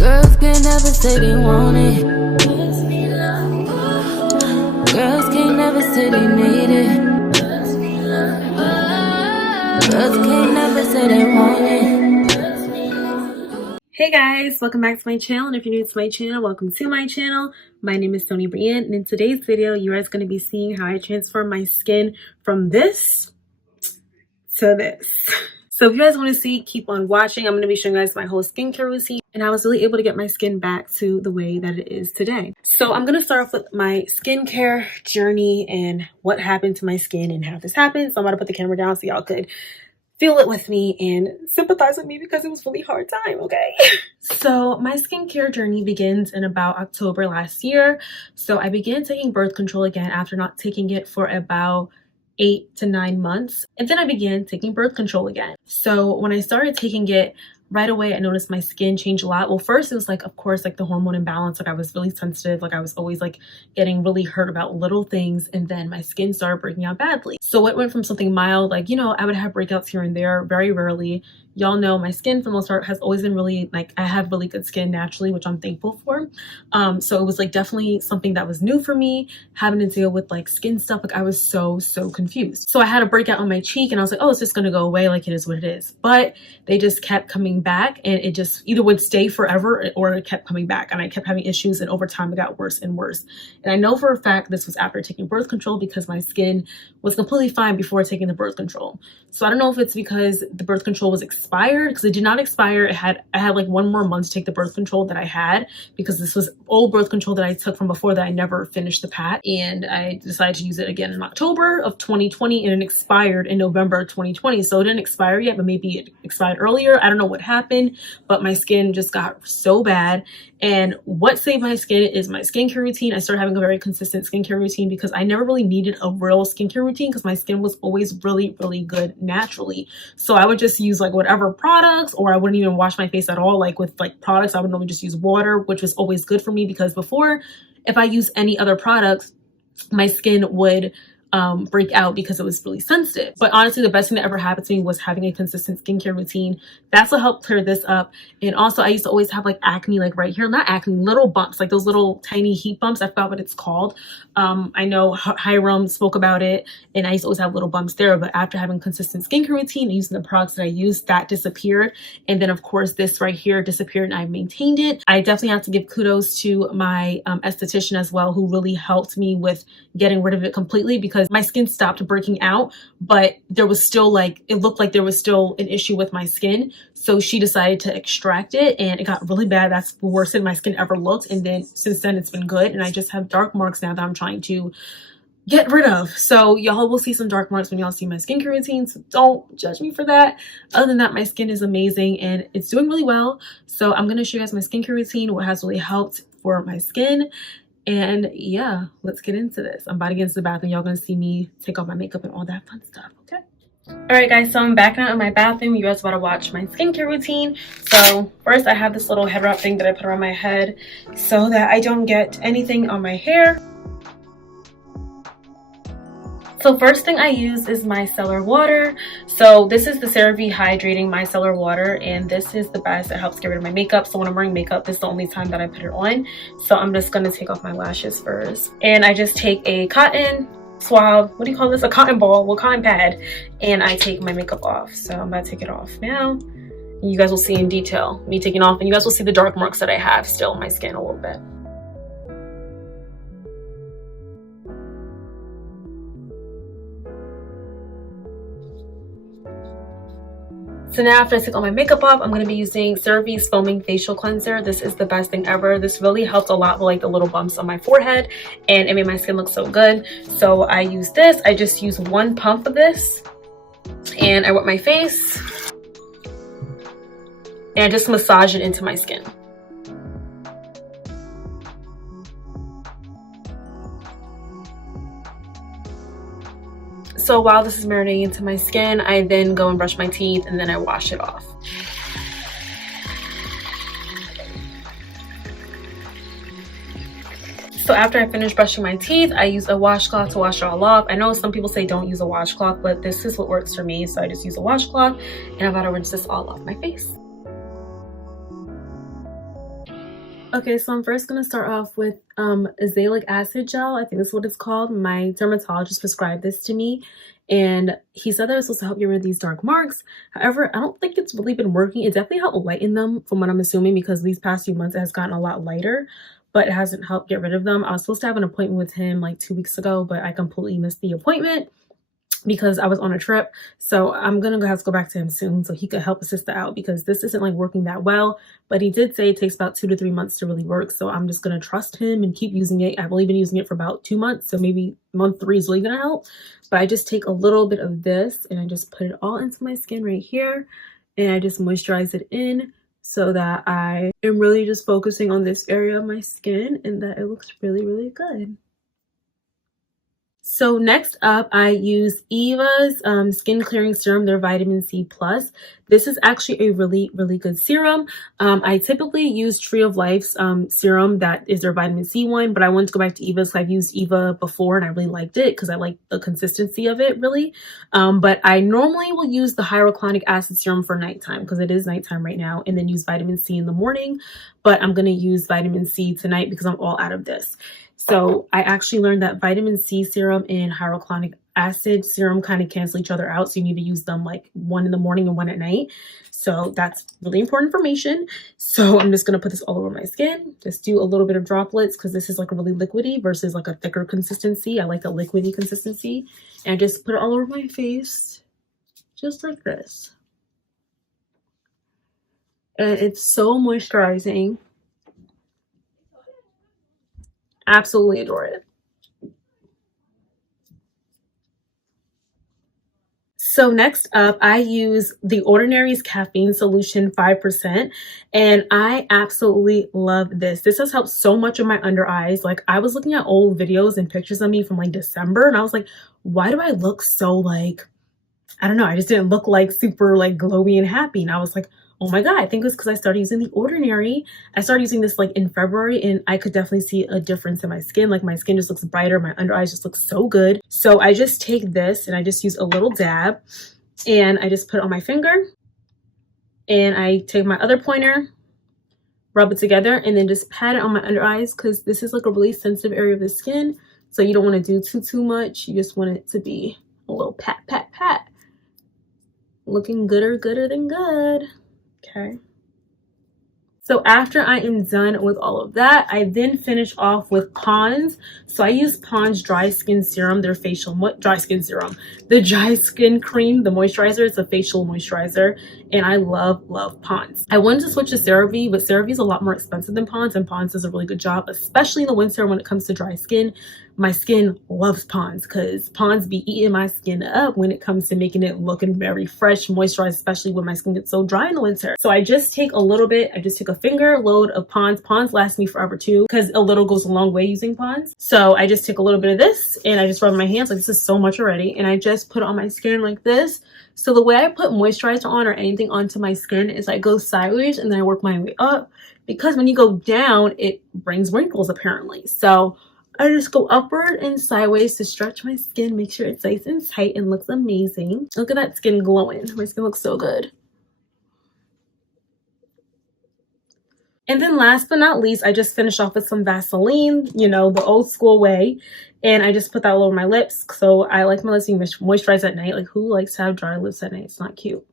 Girls can't never say they want it. Girls can't never say they need it. Girls can't never say they want it. Hey guys, welcome back to my channel, and if you're new to my channel, welcome to my channel. My name is tonibryanne, and in today's video, you guys are going to be seeing how I transform my skin from this to this. So if you guys want to see, keep on watching. I'm going to be showing you guys my whole skincare routine, and I was really able to get my skin back to the way that it is today. So I'm going to start off with my skincare journey and what happened to my skin and how this happened. So I'm about to put the camera down so y'all could feel it with me and sympathize with me because it was a really hard time, okay? So my skincare journey begins in about October last year. So I began taking birth control again after not taking it for about 8 to 9 months. And then I began taking birth control again. So when I started taking it, right away I noticed my skin changed a lot. Well, first it was like, of course, like the hormone imbalance. Like I was really sensitive. Like I was always like getting really hurt about little things. And then my skin started breaking out badly. So it went from something mild, like, you know, I would have breakouts here and there, very rarely. Y'all know my skin for the most part has always been really, like, I have really good skin naturally, which I'm thankful for. So it was like definitely something that was new for me, having to deal with like skin stuff. Like I was so confused. So I had a breakout on my cheek and I was like, oh, it's just gonna go away, like it is what it is. But they just kept coming back, and it just either would stay forever or it kept coming back, and I kept having issues, and over time it got worse and worse. And I know for a fact this was after taking birth control because my skin was completely fine before taking the birth control. So I don't know if it's because the birth control was expired, because it did not expire. I had like 1 more month to take the birth control that I had, because this was old birth control that I took from before that I never finished the pat, and I decided to use it again in October of 2020, and it expired in November of 2020. So it didn't expire yet, but maybe it expired earlier. I don't know what happened, but my skin just got so bad. And what saved my skin is my skincare routine. I started having a very consistent skincare routine because I never really needed a real skincare routine because my skin was always really good naturally. So I would just use like whatever products, or I wouldn't even wash my face at all. Like with like products, I would normally just use water, which was always good for me, because before, if I use any other products, my skin would break out because it was really sensitive. But honestly, the best thing that ever happened to me was having a consistent skincare routine. That's what helped clear this up. And also I used to always have like acne, like right here, not acne, little bumps, like those little tiny heat bumps. I forgot what it's called. I know Hiram spoke about it, and I used to always have little bumps there. But after having consistent skincare routine and using the products that I used, that disappeared. And then of course this right here disappeared, and I maintained it. I definitely have to give kudos to my esthetician as well, who really helped me with getting rid of it completely, because my skin stopped breaking out, but there was still like, it looked like there was still an issue with my skin. So she decided to extract it, and it got really bad. That's the worst thing my skin ever looked. And then since then it's been good, and I just have dark marks now that I'm trying to get rid of. So y'all will see some dark marks when y'all see my skincare routine, so don't judge me for that. Other than that, my skin is amazing and it's doing really well. So I'm going to show you guys my skincare routine, what has really helped for my skin. And yeah, let's get into this. I'm about to get into the bathroom. Y'all gonna see me take off my makeup and all that fun stuff, okay? Alright guys, so I'm back now in my bathroom. You guys about to watch my skincare routine. So first I have this little head wrap thing that I put around my head so that I don't get anything on my hair. So first thing I use is micellar water. So this is the CeraVe Hydrating Micellar Water, and this is the best. It helps get rid of my makeup. So when I'm wearing makeup, this is the only time that I put it on. So I'm just gonna take off my lashes first. And I just take a cotton swab, what do you call this? A cotton ball, well, cotton pad, and I take my makeup off. So I'm about to take it off now. You guys will see in detail me taking off, and you guys will see the dark marks that I have still on my skin a little bit. So now after I take all my makeup off, I'm going to be using CeraVe's Foaming Facial Cleanser. This is the best thing ever. This really helped a lot with like the little bumps on my forehead, and it made my skin look so good. So I use this. I just use 1 pump of this, and I wet my face, and I just massage it into my skin. So while this is marinating into my skin, I then go and brush my teeth, and then I wash it off. So after I finish brushing my teeth, I use a washcloth to wash it all off. I know some people say don't use a washcloth, but this is what works for me. So I just use a washcloth, and I'm about to rinse this all off my face. Okay, so I'm first going to start off with azelaic acid gel. I think that's what it's called. My dermatologist prescribed this to me, and he said that it's supposed to help get rid of these dark marks. However, I don't think it's really been working. It definitely helped lighten them from what I'm assuming, because these past few months it has gotten a lot lighter, but it hasn't helped get rid of them. I was supposed to have an appointment with him like 2 weeks ago, but I completely missed the appointment because I was on a trip. So I'm gonna have to go back to him soon so he could help his sister out, because this isn't like working that well. But he did say it takes about 2 to 3 months to really work. So I'm just gonna trust him and keep using it. I've only been using it for about 2 months, so maybe month 3 is really gonna help. But I just take a little bit of this and I just put it all into my skin right here, and I just moisturize it in so that I am really just focusing on this area of my skin and that it looks really, really good. So next up, I use Eva's Skin Clearing Serum, their Vitamin C Plus. This is actually a really, really good serum. I typically use Tree of Life's serum, that is their Vitamin C one, but I wanted to go back to Eva's. I've used Eva before and I really liked it because I like the consistency of it, really. But I normally will use the hyaluronic acid serum for nighttime because it is nighttime right now, and then use Vitamin C in the morning. But I'm going to use Vitamin C tonight because I'm all out of this. So I actually learned that vitamin C serum and hyaluronic acid serum kind of cancel each other out. So you need to use them like one in the morning and one at night. So that's really important information. So I'm just going to put this all over my skin. Just do a little bit of droplets because this is like a really liquidy versus like a thicker consistency. I like a liquidy consistency. And just put it all over my face just like this. And it's so moisturizing. Absolutely adore it. So next up, I use The Ordinary's Caffeine Solution 5%, and I absolutely love this. This has helped so much of my under eyes. Like, I was looking at old videos and pictures of me from like December, and I was like, why do I look so like, I don't know, I just didn't look like super like glowy and happy. And I was like, oh my God, I think it's because I started using The Ordinary. I started using this like in February, and I could definitely see a difference in my skin. Like, my skin just looks brighter. My under eyes just look so good. So I just take this and I just use a little dab, and I just put it on my finger, and I take my other pointer, rub it together, and then just pat it on my under eyes, because this is like a really sensitive area of the skin. So you don't want to do too much. You just want it to be a little pat, pat, pat. Looking gooder than good. Okay. So after I am done with all of that, I then finish off with Pond's. So I use Pond's Dry Skin Serum, their facial dry skin serum. The dry skin cream, the moisturizer, it's a facial moisturizer, and I love Pond's. I wanted to switch to CeraVe, but CeraVe is a lot more expensive than Pond's, and Pond's does a really good job, especially in the winter when it comes to dry skin. My skin loves Pond's because Pond's be eating my skin up when it comes to making it looking very fresh, moisturized, especially when my skin gets so dry in the winter. So I just take a little bit, I just take a finger load of Pond's. Pond's lasts me forever too, because a little goes a long way using Pond's. So I just take a little bit of this and I just rub my hands. Like, this is so much already. And I just put it on my skin like this. So the way I put moisturizer on or anything onto my skin is I go sideways and then I work my way up, because when you go down, it brings wrinkles apparently. So I just go upward and sideways to stretch my skin, make sure it's nice and tight and looks amazing. Look at that skin glowing. My skin looks so good. And then last but not least, I just finish off with some Vaseline, you know, the old school way. And I just put that all over my lips. So I like my lips being moisturized at night. Like, who likes to have dry lips at night? It's not cute.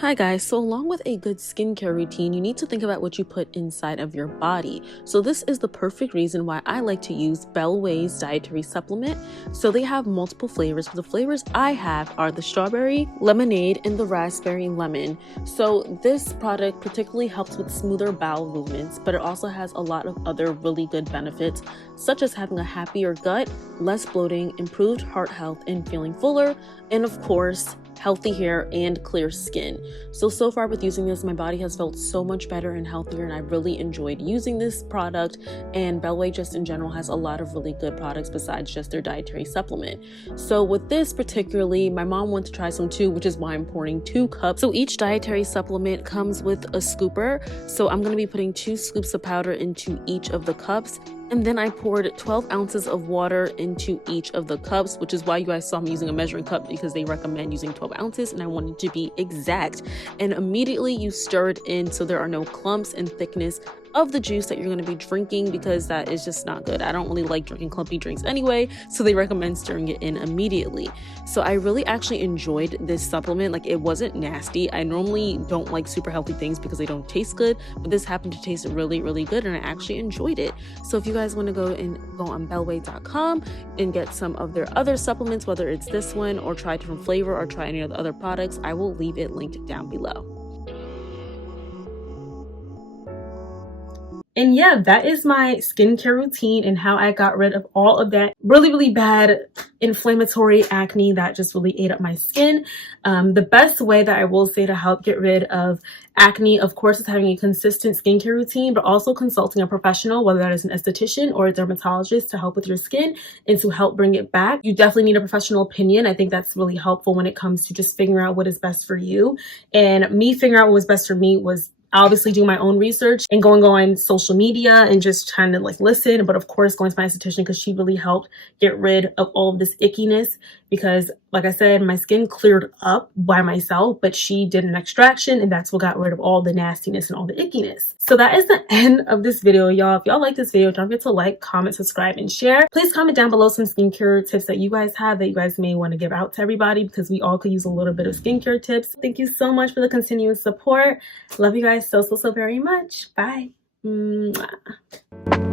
Hi guys, so along with a good skincare routine, you need to think about what you put inside of your body. So this is the perfect reason why I like to use Bellway's Dietary Supplement. So they have multiple flavors. The flavors I have are the strawberry lemonade and the raspberry lemon. So this product particularly helps with smoother bowel movements, but it also has a lot of other really good benefits, such as having a happier gut, less bloating, improved heart health, and feeling fuller, and of course, healthy hair and clear skin. So far with using this, my body has felt so much better and healthier, and I really enjoyed using this product. And Bellway just in general has a lot of really good products besides just their dietary supplement. So with this particularly, my mom wanted to try some too, which is why I'm pouring 2 cups. So each dietary supplement comes with a scooper. So I'm going to be putting 2 scoops of powder into each of the cups. And then I poured 12 ounces of water into each of the cups, which is why you guys saw me using a measuring cup, because they recommend using 12 ounces and I wanted to be exact. And immediately you stir it in so there are no clumps and thickness of the juice that you're going to be drinking, because that is just not good. I don't really like drinking clumpy drinks anyway, so they recommend stirring it in immediately. So I really actually enjoyed this supplement. Like, it wasn't nasty. I normally don't like super healthy things because they don't taste good, but this happened to taste really, really good and I actually enjoyed it. So if you guys want to go on bellway.com and get some of their other supplements, whether it's this one or try a different flavor or try any of the other products, I will leave it linked down below. And yeah, that is my skincare routine and how I got rid of all of that really, really bad inflammatory acne that just really ate up my skin. The best way that I will say to help get rid of acne, of course, is having a consistent skincare routine, but also consulting a professional, whether that is an esthetician or a dermatologist, to help with your skin and to help bring it back. You definitely need a professional opinion. I think that's really helpful when it comes to just figuring out what is best for you. And me figuring out what was best for me was obviously do my own research and going on social media and just trying to like listen, but of course going to my esthetician, because she really helped get rid of all of this ickiness, because like I said, my skin cleared up by myself, but she did an extraction and that's what got rid of all the nastiness and all the ickiness. So that is the end of this video, y'all. If y'all like this video, don't forget to like, comment, subscribe, and share. Please comment down below some skincare tips that you guys have that you guys may want to give out to everybody, because we all could use a little bit of skincare tips. Thank you so much for the continuous support. Love you guys so very much. Bye. Mwah.